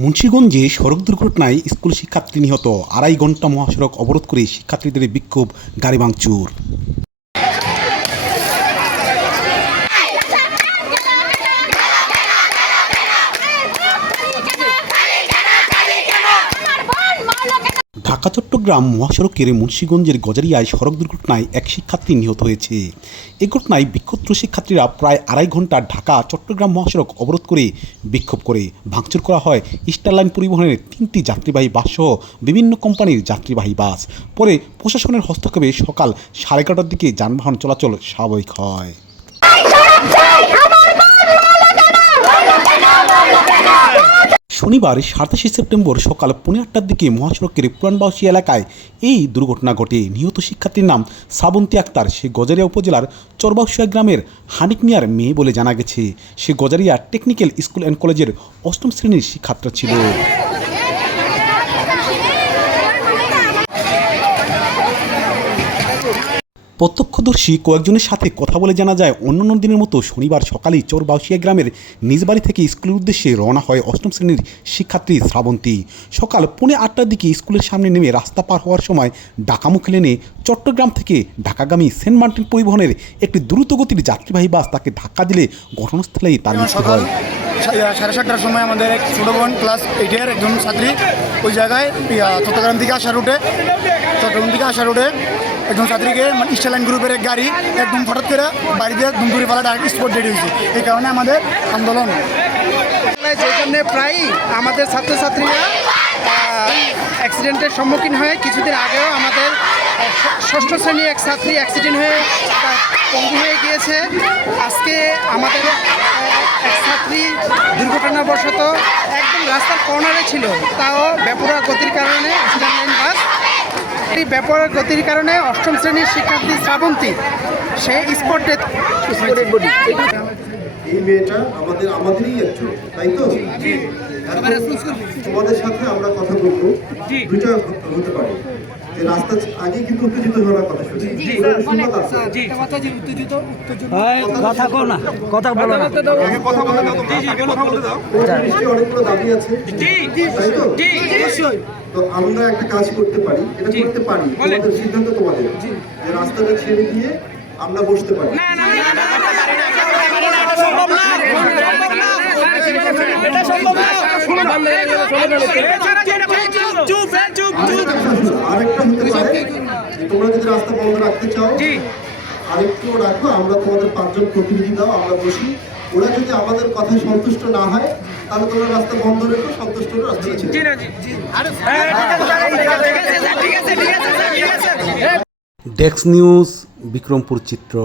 মুন্সীগঞ্জে সড়ক দুর্ঘটনায় স্কুল শিক্ষার্থী নিহত। আড়াই ঘণ্টা মহাসড়ক অবরোধ করে শিক্ষার্থীদের বিক্ষোভ, গাড়ি ভাঙচুর। ঢাকা চট্টগ্রাম মহাসড়কের মুন্সীগঞ্জের গজারিয়ায় সড়ক দুর্ঘটনায় এক শিক্ষার্থী নিহত হয়েছে। এ ঘটনায় বিক্ষুব্ধ শিক্ষার্থীরা প্রায় আড়াই ঘণ্টা ঢাকা, চট্টগ্রাম মহাসড়ক অবরোধ করে বিক্ষোভ করে। ভাঙচুর করা হয় ইস্টার লাইন পরিবহনের তিনটি যাত্রীবাহী বাসসহ বিভিন্ন কোম্পানির যাত্রীবাহী বাস। পরে প্রশাসনের হস্তক্ষেপে সকাল সাড়ে এগারোটার দিকে যানবাহন চলাচল স্বাভাবিক হয়। শনিবার সাতাশে সেপ্টেম্বর সকাল পৌনে আটটার দিকে মহাসড়কের পুরানবাসী এলাকায় এই দুর্ঘটনা ঘটে। নিহত শিক্ষার্থীর নাম শ্রাবন্তী আক্তার। সে গজারিয়া উপজেলার চরবাউসিয়া গ্রামের হানিক মিয়ার মেয়ে বলে জানা গেছে। সে গজারিয়া টেকনিক্যাল স্কুল অ্যান্ড কলেজের অষ্টম শ্রেণির শিক্ষার্থী ছিল। প্রত্যক্ষদর্শী কয়েকজনের সাথে কথা বলে জানা যায় অন্যান্য দিনের মতো শনিবার সকালেই চোরবাউসিয়া গ্রামের নিজ বাড়ি থেকে স্কুলের উদ্দেশ্যে রওনা হয় অষ্টম শ্রেণির শিক্ষার্থী শ্রাবন্তী। সকাল পৌনে আটটার দিকে স্কুলের সামনে নেমে রাস্তা পার হওয়ার সময় ডাকামুখ লেনে চট্টগ্রাম থেকে ঢাকাগামী সেন্ট মার্টিন পরিবহনের একটি দ্রুতগতির যাত্রীবাহী বাস তাকে ধাক্কা দিলে ঘটনাস্থলেই তার মৃত্যু হয়। সাড়ে সাতটার সময় আমাদের এক ছোটো বোন ক্লাস এইটের একজন ছাত্রী ওই জায়গায় চট্টগ্রাম থেকে আসা রুটে চট্টগ্রাম থেকে আসা রুটে একজন ছাত্রীকে মানে স্টাইলাইন গ্রুপের এক গাড়ি একদম হঠাৎ করে বাড়ি দিয়ে দুম করে ফেলা স্পট ডেট হয়েছে। এই কারণে আমাদের আন্দোলন। যেখানে প্রায়ই আমাদের ছাত্রছাত্রীরা অ্যাক্সিডেন্টের সম্মুখীন হয়ে। কিছুদিন আগেও আমাদের ষষ্ঠ শ্রেণি এক ছাত্রী অ্যাক্সিডেন্ট হয়ে পঙ্গু হয়ে গিয়েছে। আজকে আমাদের এক ছাত্রী দুর্ঘটনাবশত একদম রাস্তার কর্নারে ছিল। তাও বেপরা গতির কারণে লাইন বাস এই ব্যাপার গতির কারণে অষ্টম শ্রেণির শিক্ষার্থী শ্রাবন্তী এই মেয়েটা আমাদের আমাদেরই তাই তো? তোমাদের সাথে আমরা কথা বলব। দুইটা হতে পারে। যে রাস্তা আগে কিন্তু উত্তেজিত হওয়ার কথা শুনি। কথা কো না কথা বলো না। নিশ্চয়ই অনেকগুলো দাবি আছে। তাই তো? তো আমরা একটা কাজ করতে পারি। এটা করতে পারি। সিদ্ধান্ত তোমাদের। যে রাস্তাটা ছেড়ে দিয়ে আমরা বসতে পারি আরেকটা হতে পারে তোমরা যদি রাস্তা বন্ধ রাখতে চাও আরেকটু রাখো আমরা তোমাদের পাঁচজন প্রতিনিধি দাও আমরা বসি ওরা যদি আমাদের কথা সন্তুষ্ট না হয় তাহলে তোমরা রাস্তা বন্ধ রেখো সন্তুষ্ট হলে রাস্তা ছেড়ে। ডেস্ক নিউজ বিক্রমপুর চিত্র